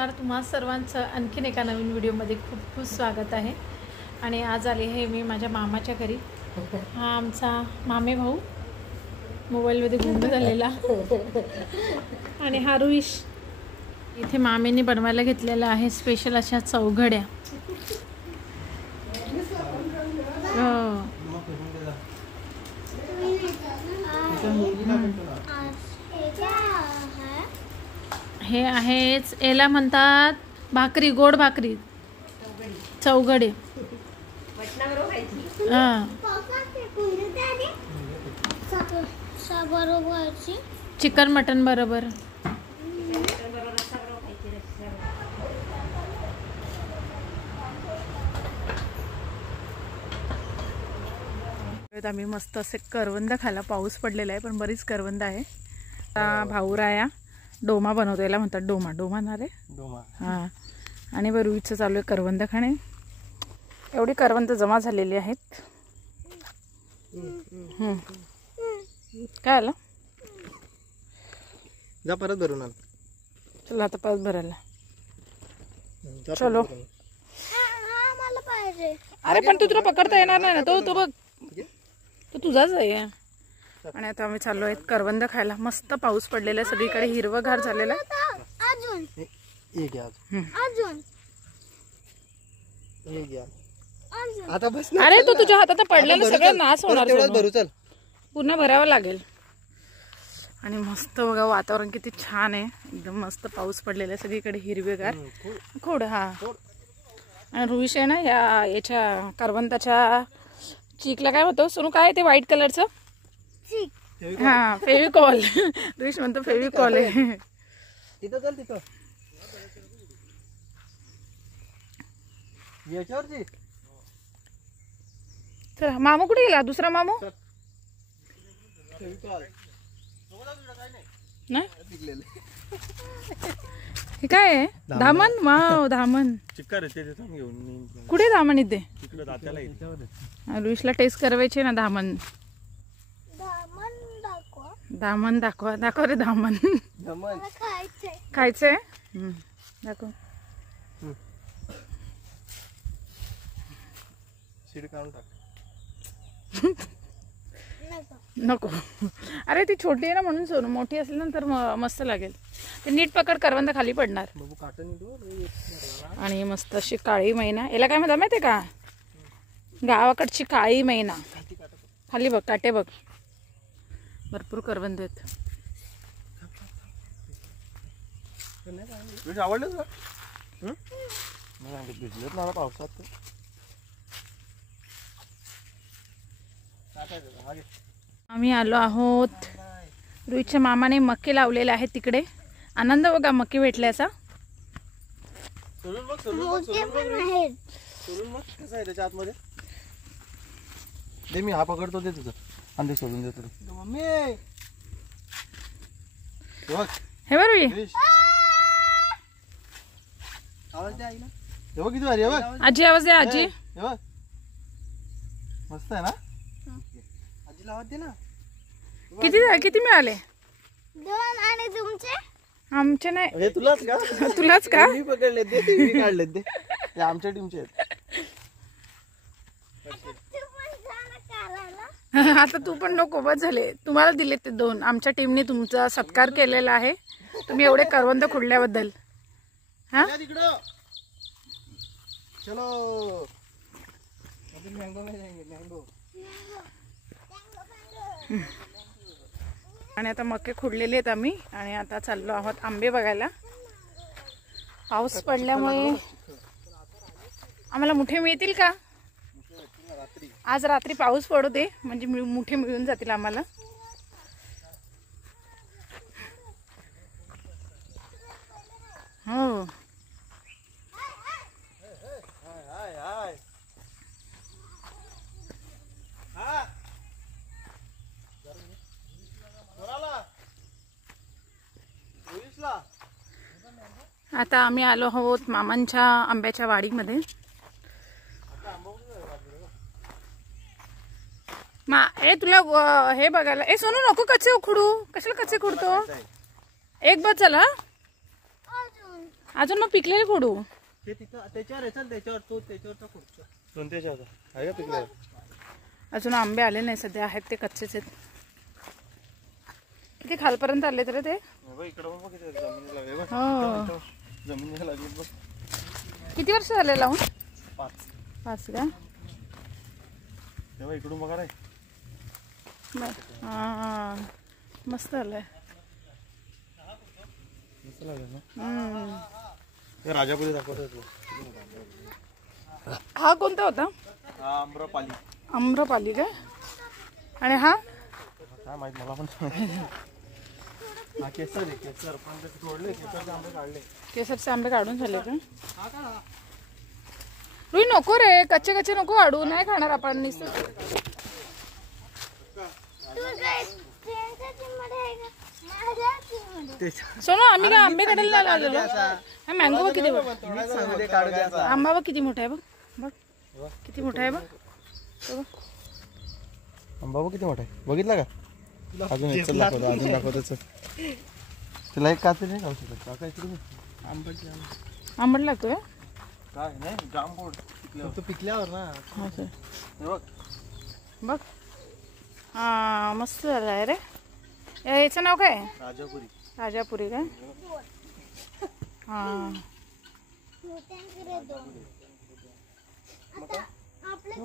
नमस्कार, तुम्हा सर्वांचं आणखीन एका नवीन व्हिडिओमध्ये खूप खूप स्वागत आहे। आणि आज आले आहे मी माझ्या मामाच्या घरी। हा आमचा मामे भाऊ मोबाईलमध्ये गुंग झालेला आणि हा रुईश इथे मामीने बनवायला घेतलेला आहे स्पेशल अशा चौघड्या। हे आहेच याला म्हणतात भाकरी, गोड भाकरी चौघडे। चिकन मटन बरोबर। आम्ही मस्त असे करवंद खायला, पाऊस पडलेला आहे पण बरीच करवंद आहे। भाऊराया डोमा बनवतो, याला म्हणतात डोमा। डोमा ना रे, डोमा। हा, आणि रुईचं चालू आहे करवंद खाणे। एवढी करवंद जमा झालेली आहेत। काय आलं, जा परत भरून आण। चला आता परत भरायला चलो। मला पाहिजे। अरे पण तू तुला पकडता येणार नाही ना, तो बघ तो तुझाच आहे। आणि आता आम्ही चाललो आहेत करवंद खायला। मस्त पाऊस पडलेला आहे, सगळीकडे हिरवंगार झालेलं आहे। अजून एक घ्या, अजून एक घ्या आता बस। अरे तो तुझ्या हातात पडलेलं सगळं नाश होणार, तेवढंच भरू चल, पूर्ण भरावं लागेल। आणि मस्त बघा वातावरण किती छान आहे, एकदम मस्त पाऊस पडलेला आहे, सगळीकडे हिरवेगार खोड। हा, आणि रुईश आहे ना याच्या करवंदाच्या चीकला काय होतं सोनू, काय ते व्हाईट कलरचं? हा, फेविकॉल। रुईश म्हणतो फेविकॉल आहे। तिथं चल, तिथं याच्यावरची। चला, मामू कुठे गेला? दुसरा मामू ना, हे काय आहे? धामण। वाव, धामण कुठे? धामण इथे रुईशला टेस्ट करायची ना धामण। धामण दाखवा, दाखव रे धामण। खायचंय, दाखव। नको, अरे ती छोटी आहे ना म्हणून सोनू, मोठी असली ना तर मस्त लागेल। ते नीट पकड, करवंद खाली पडणार। आणि मस्त अशी काळी मैना, याला काय म्हणतात माहितीये का? गावाकडची काळी मैना। खाली बघ, काटे बघ, भरपूर करवंद आहेत। आवडलं मला पावसात। आम्ही आलो आहोत, रुईच्या मामाने मक्के लावलेले आहेत तिकडे। आनंद बघा मक्के भेटल्याचा। दे, मी हा पकडतो, दे तुझं अंदे सोडून देतो मम्मी। हे बघ रुई, आवाज दे आईला। हे बघ किती भारी आहे, बघ आजी आवाज दे, आजी। हे बघ मस्त आहे ना, आजीला आवाज दे ना। किती मिळाले? 2 आणि तुमचे? आमचे नाही। हे तुलाच का? तुलाच का? मी पकडले ते, मी काढले ते, ते आमच्या टीमचे आहेत। आता तू पण नको, बस झाले। तुम्हाला दिले ते 2, आमच्या टीमने तुमचा सत्कार केलेला आहे, तुम्ही एवढे करवंद खुडल्याबद्दल। हा, चलो मँगो में जाएंगे, मँगो। आणि आता मक्के खुडलेले आहेत आम्ही, आणि आता चाललो आहोत आंबे बघायला। पाऊस पडल्यामुळे आम्हाला मुठे मिळतील का? आज रात्री पाऊस पडू दे, म्हणजे मुठे मिळून जातील आम्हाला। हो, आता आम्ही आलो आहोत मामांच्या आंब्याच्या वाडीमध्ये। ए तुला हे बघायला, ए सोनू नको कच्चे उखडू, कशाला कच्चे खुडतो? एक बस चला। अजून मग पिकलेले फोडू. ते तिथं त्याच्यावर आहे, चल त्याच्यावर तो त्याच्यावरचा खुर्चा कोणत्याच्या होता आहे का पिकल्यावर. अजून आंबे आले नाही सध्या, आहेत ते कच्चेच आहेत. किती खालपर्यंत आले तर ते. इकडं बघ किती जमिनी लागले बघ. हो जमिनीला लागली बघ. किती वर्ष झाले लावून. 5 का. तेव्हा इकडून बघा रे. हा मस्त आलंय. मस्त लागलं ना. ते राजापुरी दाखवतो. हा कोणता होता. हा आम्रपाली. आम्रपाली का. आणि हा काय माहित मला पण. हा केसर आहे. केसर पण ते तोडले. केसरचे आंबे काढले. केसरचे आंबे काढून झाले का. रुई नको रे, कच्चे कच्चे नको काढू, नाही खाणार आपण. निस सोनू आम्ही काय आंबे काढायला लागलेलो. हा मँगो बघ किती बघ. आंबा बघ किती मोठा आहे बघ. बघ किती मोठा आहे बघ. आंबा बघ किती मोठा आहे. बघितला का. अजून एक दाखवतो. अजून दाखवतो. तुला एक काच नाही खाऊ शकत. काका इकडे आंबट लागतोय काय नाही. जांभूळ तो पिकल्यावर ना. बघ बघ. हा मस्त झालाय रे. याचं नाव काय. राजापुरी. राजापुरी काय. हा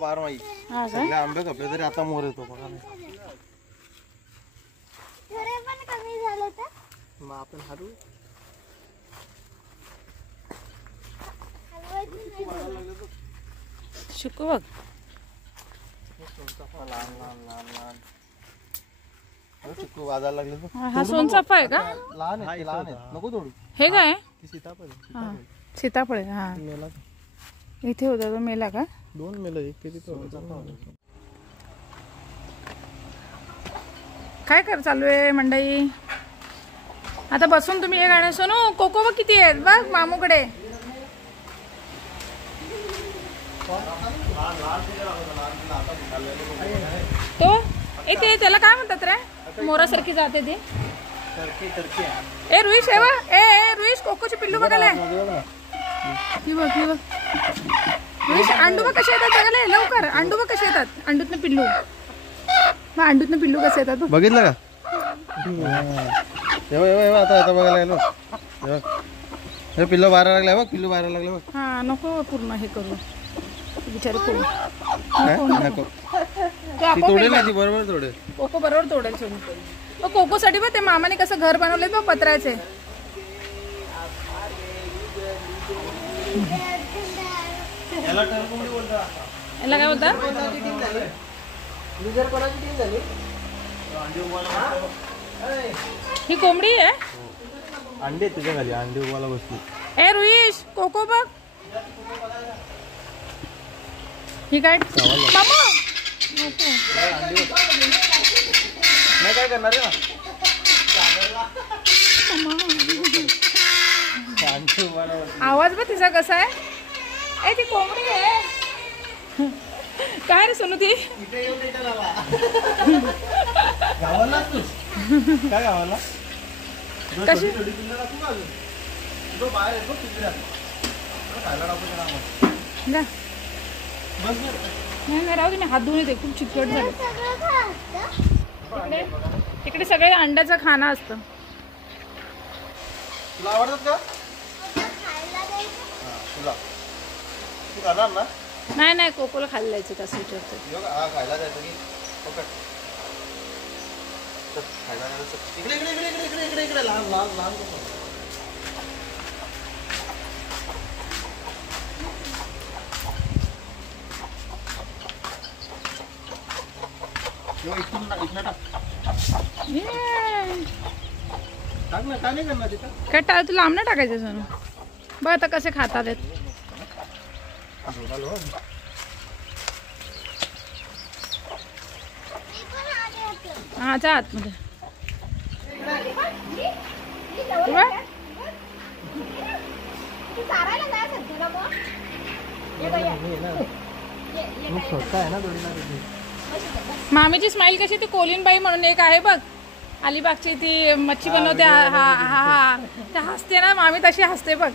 बारमाही. हा का. सगळे आंबे कपले तरी आता मोर येतो बघा. मग आपण हारू. शिकू बघ. लहान लहान लहान लहान चिक्कू वाजायला लागले बघ. हा सोनचाफा आहे का. लहान आहे. लहान आहे. नको तोडू. हे काय. सीताफळ. हा सीताफळ. हा मेला इथे होता तो. मेला का. 2 मेलं. एक किती तोडलं. काय कर चालू आहे मंडई. आता बसून तुम्ही हे गाणं. सोनू कोको बघ किती आहेत बघ मामूकडे. तो ते त्याला काय म्हणतात रे. मोरासारखी जाते ती. ए रुईश आहे बघ. ए रुईश कोकोचे पिल्लू बघायला. ही बघ ही बघ. रुईश अंडू बघ कसे येतात बघायला. लवकर अंडू बघ कसे येतात. अंडूतनं पिल्लू. मग अंडूतनं पिल्लू कसे येतात बघ. बघितलं का. तेव्हा आता आता बघायला गेलो. हे पिल्लू बाहेर लागलाय बघ. पिल्लू बाहेर लागले बघ. हा नको पूर्ण हे करू बिचारी. कोण नको. ती तोडेल ना. ती बरोबर तोडेल. कोको बरोबर तोडेल. सोनू कोको साठी बघ ते मामाने कसं घर बनवले बघ पत्र्याचे. याला टरबुंडी बोलतात. याला काय बोलतात. ही कोंबडी आहे. अंडे तुझ्या घरी. अंडे उभाला बसली. ए रुईश कोको बघ. ही काय मामा. नाही काय करणार आहे ना. आवाज बघ तिचा कसा आहे. ए ती कोंबडी आहे. काय रे सोनू ती. गावाला तू काय गावाला. कशी बाहेर येतो तिकडे खायला टाकू. नाही राहू दे. मी हात धुवून येते. खूप चिकट झालं. तिकडे सगळे अंड्याचं खाणं असतं. तुला आवडतात का. तुला तू खाणार ना. नाही नाही कोकोला खायला जायचं कसं विचारतो. हा खायला जायचं की पकड. खायला जायचं. इकडे इकडे इकडे इकडे इकडे इकडे लहान लहान लहान. काय टाळ तुला आमना टाकायचं सोनू. बघ आता कसे खातात. हा जा आतमध्ये. मामीची स्माईल कशी. ती कोलीनबाई म्हणून एक आहे बघ अलिबागची. ती मच्छी बनवते. हा हा हा. त्या हसते ना मामी तशी हसते बघ.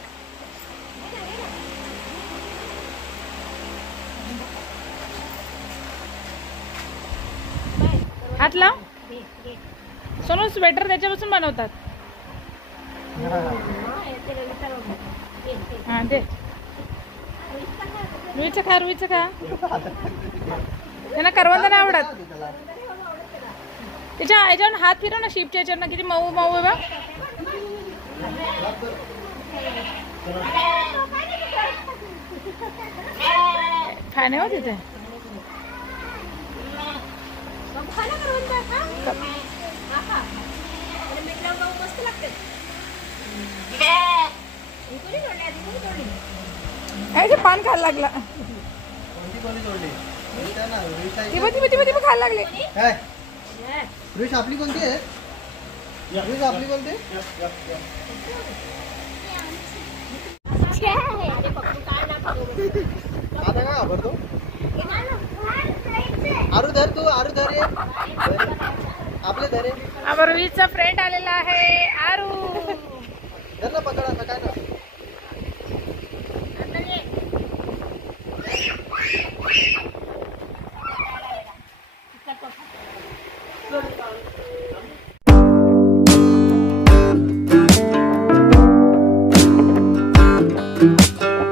हात लाव. सोनू स्वेटर त्याच्यापासून बनवतात. हा दे. रुईचं खा, रुईचं खा. त्यांना करवंद नाही आवडत. त्याच्या याच्यावर हात फिरव ना, शिपच्या याच्यावर किती मऊ मऊ आहे बा. फॅन आहे हो तिथे. पान खायला लागला. खायला लागले. रुईश आपली कोणती आहे? रुईश आपली कोणती? आता काय घाबरतो? आरू धर तू, आरू धर ये. आपले धर. रुईचा फ्रेंड आलेला आहे आरू. धर ना, पकड आता काय ना.